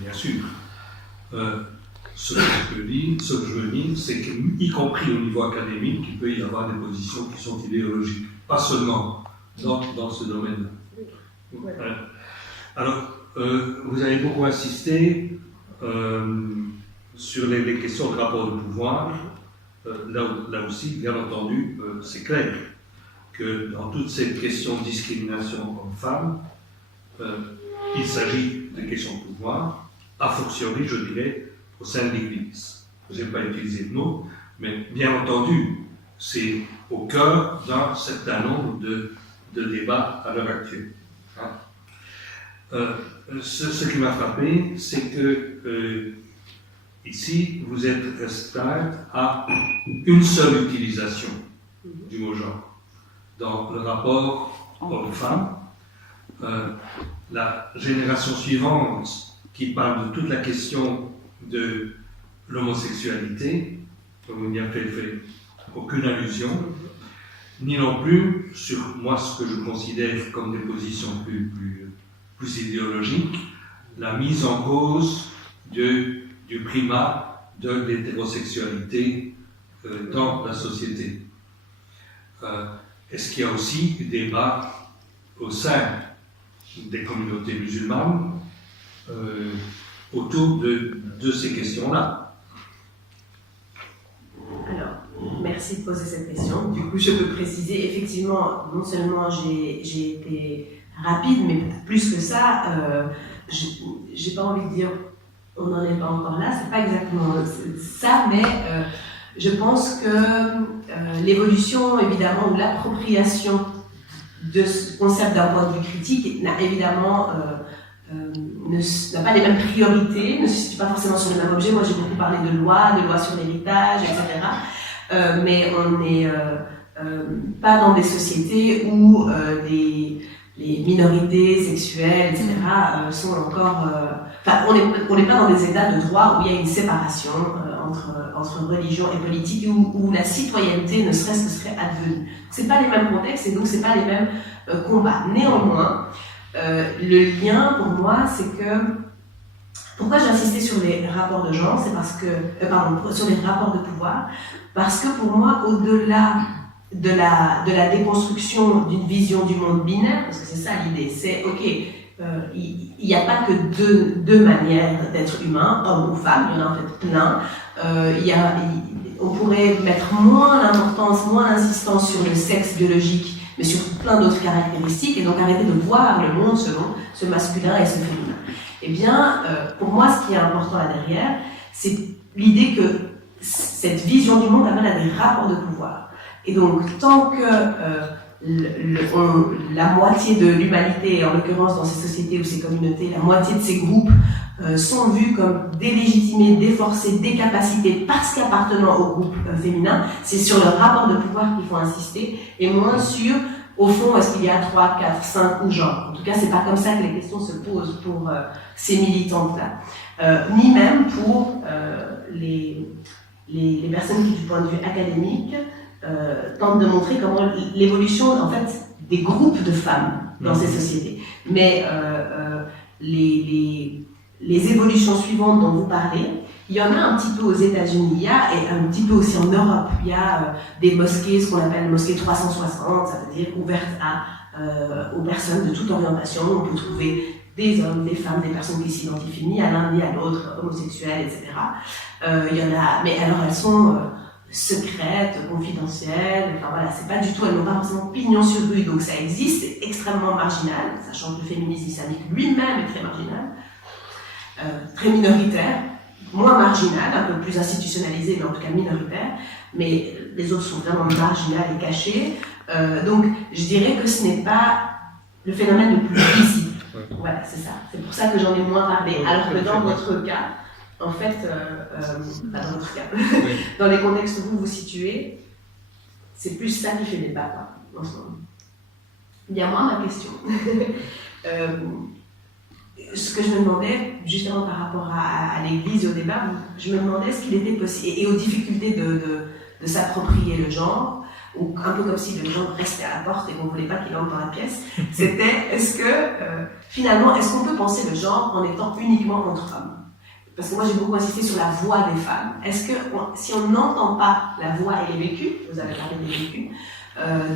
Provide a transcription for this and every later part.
bien sûr. Ce que je veux dire, c'est qu'y compris au niveau académique, il peut y avoir des positions qui sont idéologiques, pas seulement dans ce domaine-là. Ouais. Alors, vous avez beaucoup insisté sur les questions de rapport de pouvoir. Là aussi, bien entendu, c'est clair que dans toutes ces questions de discrimination homme-femme, il s'agit de questions de pouvoir, a fortiori, je dirais, au sein de l'Église. Je n'ai pas utilisé le mot, mais bien entendu, c'est au cœur d'un certain nombre de débats à l'heure actuelle. Ce qui m'a frappé, c'est que ici, vous êtes restreint à une seule utilisation du mot genre. Dans le rapport homme-femme, la génération suivante qui parle de toute la question de l'homosexualité, il n'y a fait aucune allusion, ni non plus sur moi ce que je considère comme des positions plus idéologiques, la mise en cause du primat de l'hétérosexualité dans la société. Est-ce qu'il y a aussi des débats au sein des communautés musulmanes autour de ces questions-là? Alors, merci de poser cette question. Du coup, je peux préciser, effectivement, non seulement j'ai été rapide, mais plus que ça, j'ai pas envie de dire on n'en est pas encore là, c'est pas exactement ça, mais je pense que l'évolution, évidemment, ou l'appropriation de ce concept d'un point de vue critique n'a évidemment n'a pas les mêmes priorités, ne se situe pas forcément sur le même objet. Moi, j'ai beaucoup parlé de loi sur l'héritage, etc. Mais on n'est pas dans des sociétés où les minorités sexuelles, etc., sont encore... Enfin, on n'est pas dans des états de droit où il y a une séparation entre religion et politique, où la citoyenneté, ne serait-ce que serait advenue. Ce n'est pas les mêmes contextes et donc ce n'est pas les mêmes combats. Néanmoins, le lien pour moi, c'est que... Pourquoi j'ai insisté sur les rapports de genre, c'est parce que... sur les rapports de pouvoir, parce que pour moi, au-delà de la déconstruction d'une vision du monde binaire, parce que c'est ça l'idée, c'est ok, il n'y a pas que deux manières d'être humain, homme ou femme, il y en a en fait plein. On pourrait mettre moins l'importance, moins l'insistance sur le sexe biologique, mais sur plein d'autres caractéristiques, et donc arrêter de voir le monde selon ce masculin et ce féminin. Eh bien, pour moi, ce qui est important là derrière, c'est l'idée que cette vision du monde amène à des rapports de pouvoir. Et donc, tant que la moitié de l'humanité, en l'occurrence dans ces sociétés ou ces communautés, la moitié de ces groupes sont vus comme délégitimés, déforcés, décapacités parce qu'appartenant au groupe féminin, c'est sur le rapport de pouvoir qu'il faut insister, et moins sur, au fond, est-ce qu'il y a 3, 4, 5 ou genre. En tout cas, c'est pas comme ça que les questions se posent pour ces militantes-là. Ni même pour les personnes qui, du point de vue académique, tentent de montrer comment l'évolution, en fait, des groupes de femmes dans ces sociétés. Mais les évolutions suivantes dont vous parlez, il y en a un petit peu aux États-Unis, et un petit peu aussi en Europe. Il y a des mosquées, ce qu'on appelle les mosquées 360, ça veut dire ouvertes aux personnes de toute orientation. On peut trouver des hommes, des femmes, des personnes qui s'identifient ni à l'un ni à l'autre, homosexuels, etc. Il y en a, mais alors elles sont secrètes, confidentielles, enfin voilà, c'est pas du tout, elles n'ont pas forcément pignon sur rue, donc ça existe, c'est extrêmement marginal, sachant que le féminisme islamique lui-même est très marginal, très minoritaire, moins marginal, un peu plus institutionnalisé, mais en tout cas minoritaire, mais les autres sont vraiment marginales et cachées, donc je dirais que ce n'est pas le phénomène le plus visible. Voilà, c'est ça. C'est pour ça que j'en ai moins parlé. Alors que dans votre cas, en fait, pas dans votre cas, dans les contextes où vous vous situez, c'est plus ça qui fait débat, quoi, en ce moment. Bien, moi, ma question. Ce que je me demandais, justement par rapport à l'Église et au débat, je me demandais ce qu'il était possible, et aux difficultés de s'approprier le genre, ou un peu comme si le genre restait à la porte et qu'on ne voulait pas qu'il entre dans la pièce, c'était finalement, est-ce qu'on peut penser le genre en étant uniquement entre hommes? Parce que moi j'ai beaucoup insisté sur la voix des femmes. Est-ce que si on n'entend pas la voix et les vécus, vous avez parlé des vécus,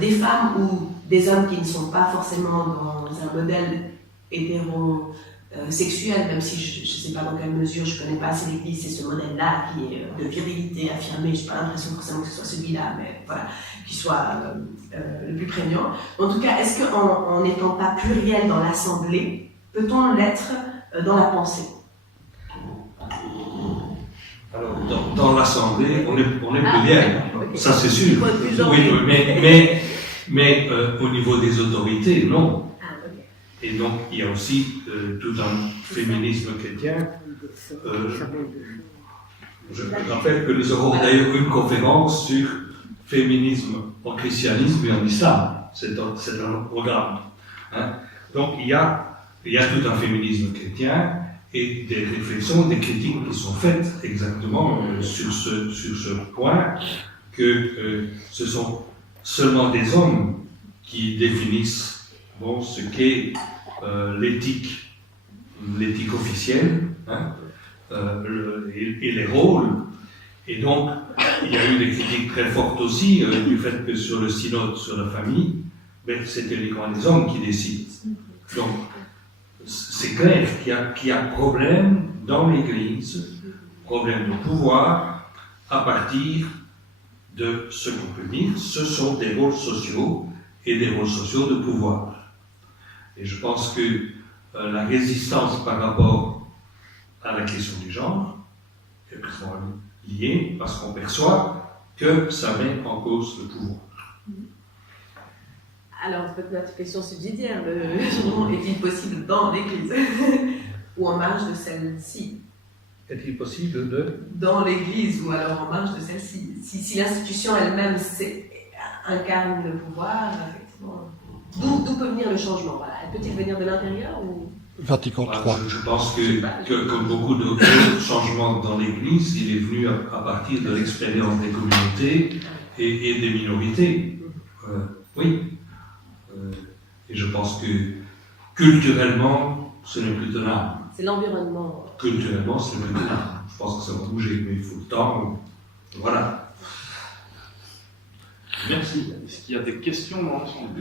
des femmes ou des hommes qui ne sont pas forcément dans un modèle hétérosexuel, même si je ne sais pas dans quelle mesure, je ne connais pas assez l'Église, c'est ce modèle-là qui est de virilité affirmée, je n'ai pas l'impression forcément que ce soit celui-là, mais voilà, qui soit le plus prégnant. En tout cas, est-ce qu'en n'étant pas pluriel dans l'Assemblée, peut-on l'être dans la pensée? Alors, dans l'Assemblée, on est pluriel, ça c'est sûr. Oui, mais au niveau des autorités, non. Et donc, il y a aussi tout un féminisme chrétien. Je rappelle que nous aurons d'ailleurs une conférence sur féminisme en christianisme et en islam. C'est un programme. Hein. Donc, il y a tout un féminisme chrétien et des réflexions, des critiques qui sont faites exactement sur ce point, que ce sont seulement des hommes qui définissent ce qu'est l'éthique officielle, hein, et les rôles. Et donc, il y a eu des critiques très fortes aussi du fait que sur le synode sur la famille, c'est uniquement les hommes qui décident. Donc, c'est clair qu'il y a problème dans l'Église, problème de pouvoir, à partir de ce qu'on peut dire, ce sont des rôles sociaux et des rôles sociaux de pouvoir. Et je pense que la résistance par rapport à la question du genre est précisément liée parce qu'on perçoit que ça met en cause le pouvoir. Alors, peut-être notre question subsidiaire, le genre est-il possible dans l'Église ou en marge de celle-ci? Est-il possible de... Dans l'Église ou alors en marge de celle-ci? Si l'institution elle-même incarne le pouvoir, effectivement. D'où peut venir le changement? Voilà. Peut-il venir de l'intérieur ou... Vatican III. Je pense que comme beaucoup d'autres changements dans l'Église, il est venu à partir de l'expérience des communautés et des minorités. Oui. Et je pense que culturellement, ce n'est plus tenable. C'est l'environnement. Culturellement, ce n'est plus tenable. Je pense que ça va bouger, mais il faut le temps. Voilà. Merci. Est-ce qu'il y a des questions dans l'ensemble?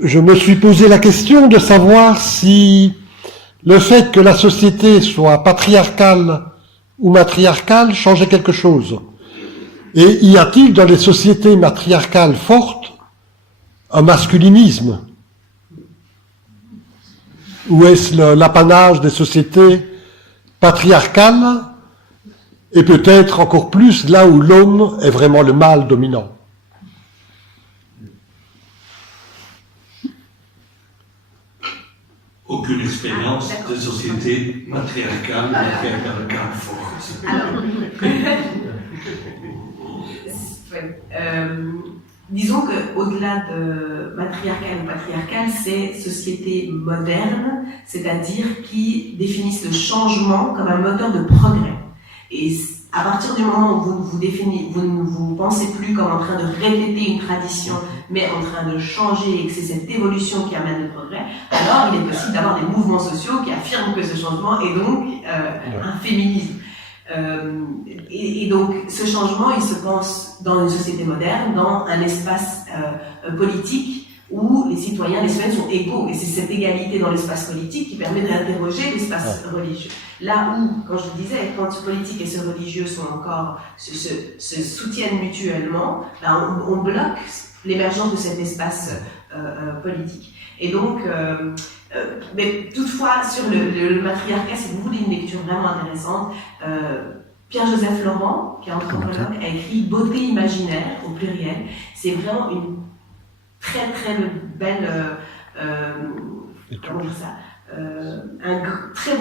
Je me suis posé la question de savoir si le fait que la société soit patriarcale ou matriarcale changeait quelque chose. Et y a-t-il dans les sociétés matriarcales fortes un masculinisme? Ou est-ce l'apanage des sociétés patriarcales et peut-être encore plus là où l'homme est vraiment le mâle dominant? Aucune expérience de société matriarcale forte. Alors, disons qu'au-delà de matriarcal ou patriarcal, c'est société moderne, c'est-à-dire qui définissent le changement comme un moteur de progrès. Et à partir du moment où vous ne vous pensez plus comme en train de répéter une tradition, mais en train de changer et que c'est cette évolution qui amène le progrès, alors il est possible d'avoir des mouvements sociaux qui affirment que ce changement est donc un féminisme. Et donc, ce changement, il se pense dans une société moderne, dans un espace politique où les citoyens, les citoyennes sont égaux. Et c'est cette égalité dans l'espace politique qui permet d'interroger l'espace religieux. Là où, quand je vous disais, quand ce politique et ce religieux sont encore, se soutiennent mutuellement, ben on bloque l'émergence de cet espace politique. Et donc, mais toutefois, sur le matriarcat, si vous voulez une lecture vraiment intéressante, Pierre-Joseph Laurent, qui est anthropologue, a écrit Beauté imaginaire, au pluriel. C'est vraiment une très très belle, comment dire ça, un très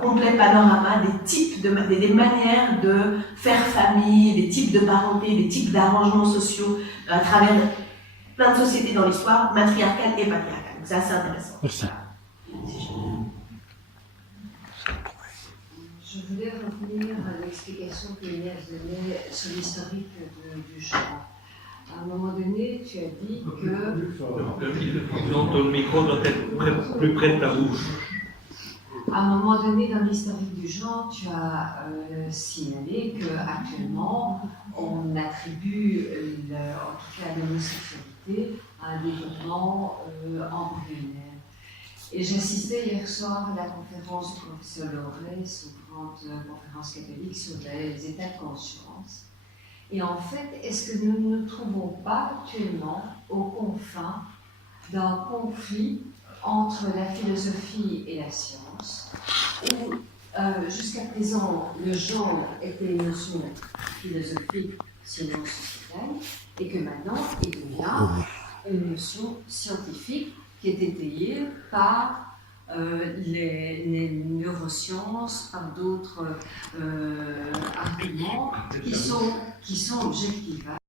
complet panorama des types, des manières de faire famille, des types de parenté, des types d'arrangements sociaux à travers plein de sociétés dans l'histoire, matriarcales et patriarcales. Donc c'est assez intéressant. Merci. Je voulais revenir à l'explication que Inès donnait sur l'historique du genre. À un moment donné, tu as dit que... Ton micro doit être plus près de ta bouche. À un moment donné, dans l'historique du genre, tu as signalé qu'actuellement, on attribue, en tout cas l'homosexualité, à un développement embryonnaire. Et j'assistais hier soir à la conférence du professeur Laurès, aux grandes conférences catholiques sur les états de conscience. Et en fait, est-ce que nous ne nous trouvons pas actuellement aux confins d'un conflit entre la philosophie et la science, où jusqu'à présent le genre était une notion philosophique, sinon sociétale, et que maintenant il devient une notion scientifique qui est étayée par les neurosciences, par d'autres arguments qui sont objectivables.